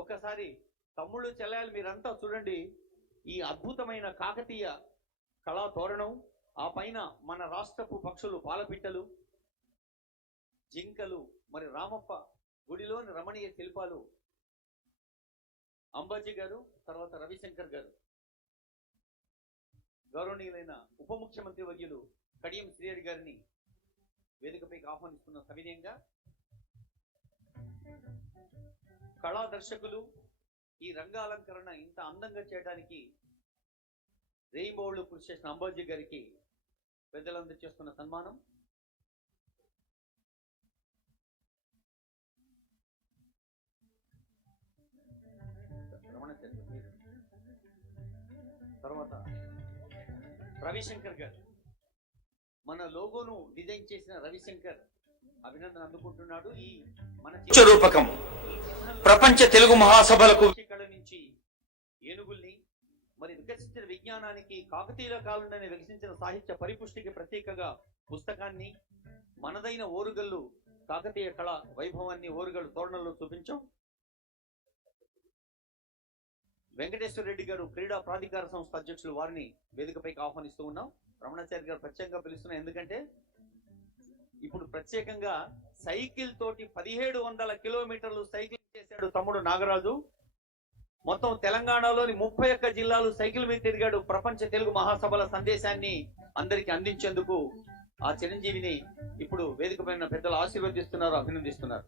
ఒక్కసారి తమ్ముళ్ళు చెల్లెలు మీరంతా చూడండి, ఈ అద్భుతమైన కాకతీయ కళా తోరణం, ఆ పైన మన రాష్ట్రపు పక్షులు పాలపిట్టలు, జింకలు, మరి రామప్ప గుడిలోని రమణీయ శిల్పాలు, అంబాజీ గారు, తర్వాత రవిశంకర్ గారు, గౌరవనీయులైన ఉప ముఖ్యమంత్రి వర్యులు కడియం శ్రీహరి గారిని వేదికపైకి ఆహ్వానిస్తున్న సవినయంగా, కళా దర్శకులు ఈ రంగాలంకరణ ఇంత అందంగా చేయడానికి రెయిన్బోళ్ళు కృషి చేసిన అంబాజీ గారికి పెద్దలందరూ చేస్తున్న సన్మానం. తర్వాత రవిశంకర్ గారు, మన లోగోను డిజైన్ చేసిన రవిశంకర్ అభినందన అందుకుంటున్నాడు. ఈ మన రూపకం ప్రపంచ తెలుగు మహాసభలకు నుంచి ఏనుగుల్ని, మరి వికసించిన విజ్ఞానానికి, కాకతీయుల కాలంలోనే వికసించిన సాహిత్య పరిపుష్టికి ప్రత్యేకగా పుస్తకాన్ని, మనదైన ఓరుగల్లు కాకతీయ కళ వైభవాన్ని ఓరుగల్లు తోరణంలో చూపించాం. వెంకటేశ్వర రెడ్డి గారు క్రీడా ప్రాధికార సంస్థ అధ్యక్షులు, వారిని వేదికపైకి ఆహ్వానిస్తూ ఉన్నాం. రమణాచారి గారు ప్రత్యేకంగా పిలుస్తున్నాం, ఎందుకంటే ఇప్పుడు ప్రత్యేకంగా సైకిల్ తోటి 1700 కిలోమీటర్లు సైకిల్ చేశాడు తమ్ముడు నాగరాజు. మొత్తం తెలంగాణలోని 31 జిల్లాలు సైకిల్ మీద తిరిగాడు. ప్రపంచ తెలుగు మహాసభల సందేశాన్ని అందరికి అందించేందుకు ఆ చిరంజీవిని ఇప్పుడు వేదికపైన పెద్దలు ఆశీర్వదిస్తున్నారు, అభినందిస్తున్నారు.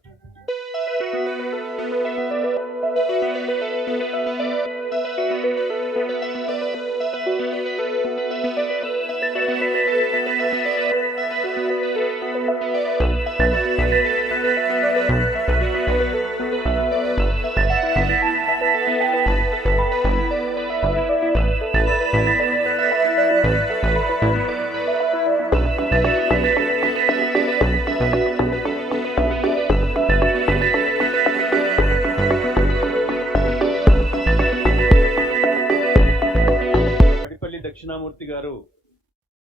దక్షిణామూర్తి గారు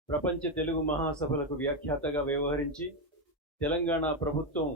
ప్రపంచ తెలుగు మహాసభలకు వ్యాఖ్యాతగా వ్యవహరించి తెలంగాణ ప్రభుత్వం